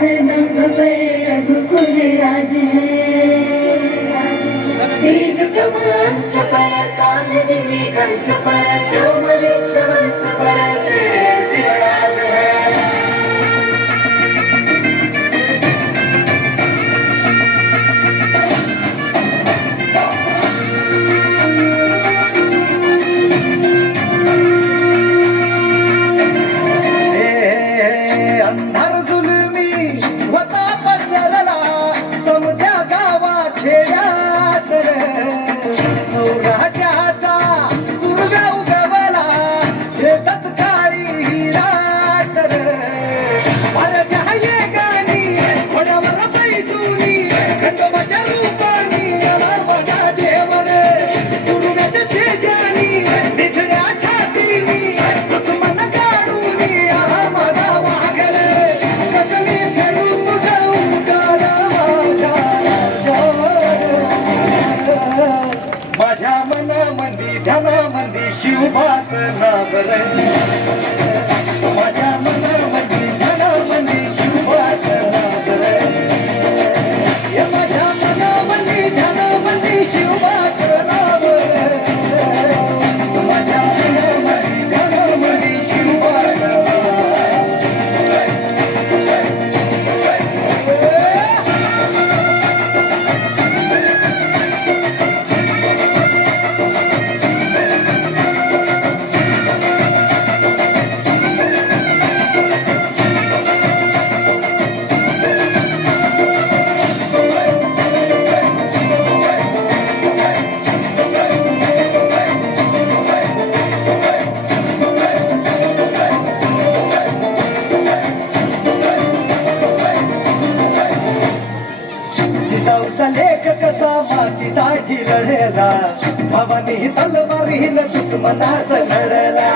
दंभ पर रघुकुल राज है। तेज प्रभांश पर कांध जिमी कंस पर त्योमलिक्ष वंश पर श्री शिवराज है। शिवबाच नाव रे माझ्या मनामध्ये ध्यानामध्ये शिवबाच नाव रे माझ्या मनामध्ये ध्यानामध्ये शिवबाच नाव रे माझ्या मनामध्ये ध्यानामध्ये शिवबाच लेख कसा मातीसाठी लढेला भवानी तलवारीन दुश्मनास लढला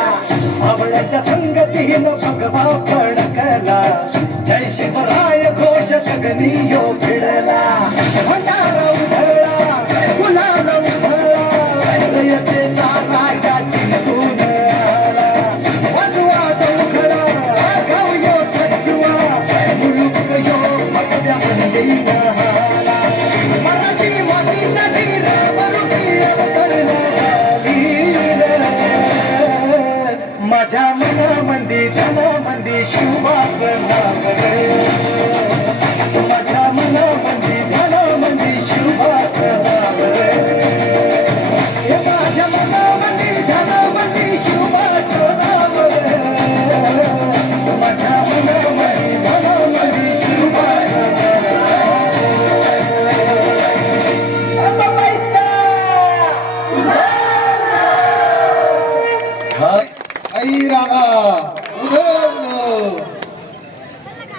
आवळ्याच्या संगतीन भगवा फडकला जय शिवराय घोष गगनी यो भिडला भंडारा उधळला गुलाल उधळला रयतेचा राजा चिंतून आला वाजवा चौघडा गाव यो सजवा मुलुक यो भगव्या मंडईना माझ्या मनामध्ये ध्यानामध्ये शिवबाच नाव रे माझ्या मनामध्ये ध्यानामध्ये शिवबाच नाव रे माझ्या मनामध्ये ध्यानामध्ये शिवबाच नाव रे माझ्या मनामध्ये ध्यानामध्ये शिवबाच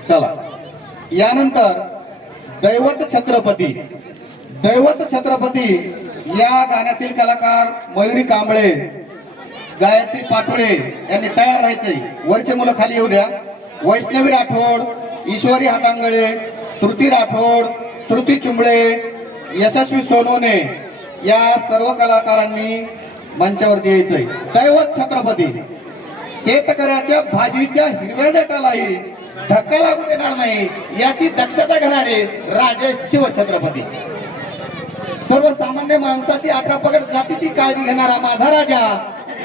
चला यानंतर दैवत छत्रपती या गाण्यातील कलाकार मयुरी कांबळे गायत्री पाटोळे यांनी तयार राहायचंय वरचे मुलं खाली येऊ द्या वैष्णवी राठोड ईश्वरी हातांगळे श्रुती राठोड श्रुती चुंबळे यशस्वी सोनवणे या सर्व कलाकारांनी मंचावरती यायचंय दैवत छत्रपती शेतकऱ्याच्या भाजीच्या हिरव्या देठालाही धक्का लागू देणार नाही याची दक्षता घेणारे राजे शिवछत्रपती सर्वसामान्य माणसाची 18 पगड जातीची काळजी घेणारा माझा राजा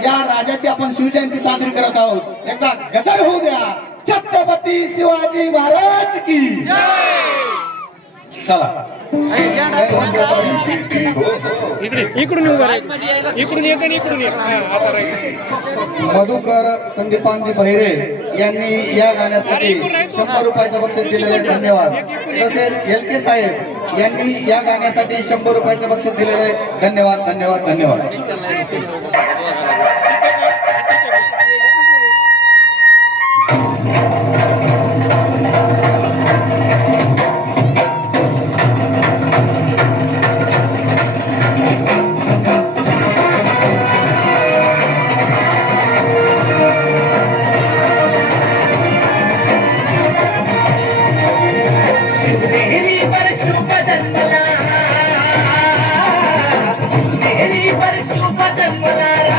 या राजाची आपण शिवजयंती साजरी करत आहोत एकदा गजर होऊ द्या छत्रपती शिवाजी महाराज की चला मधुकर संदीपानजी बहिरे यांनी या गाण्यासाठी 100 रुपयाचं बक्षीस दिलेले धन्यवाद तसेच LK साहेब यांनी या गाण्यासाठी 100 रुपयाचं बक्षीस दिलेले धन्यवाद धन्यवाद धन्यवाद मेरी पर शुभ जन्मला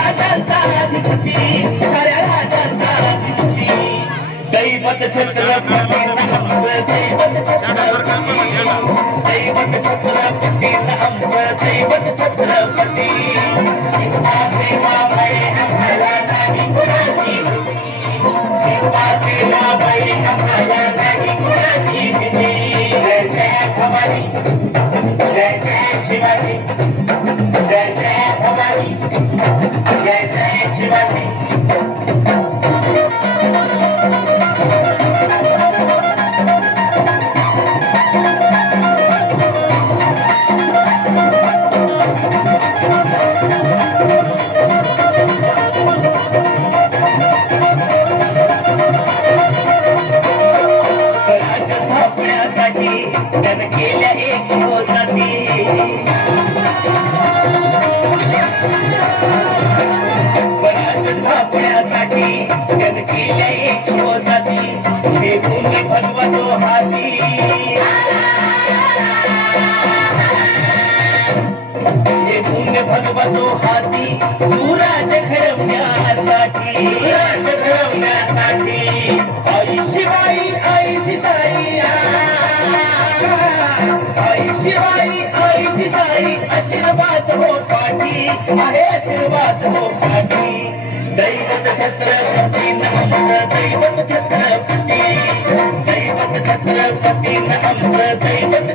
त्यानं केल्या एक हो जाती स्वराज्य स्थापण्यासाठी त्यानं केल्या एक हो जाती हे भूमी भगवतो हाती हे भूमी भगवतो हाती सुराज्य घडवण्यासाठी सुराज्य घडवण्यासाठी आई शिवाई आई जिजाई आई शिवाई आई जिजाई आशीर्वाद हो पाठी आहे आशीर्वाद हो पाठी दैवत छत्रपती आमचं दैवत छत्रपती दैवत छत्रपती आमचं दैवत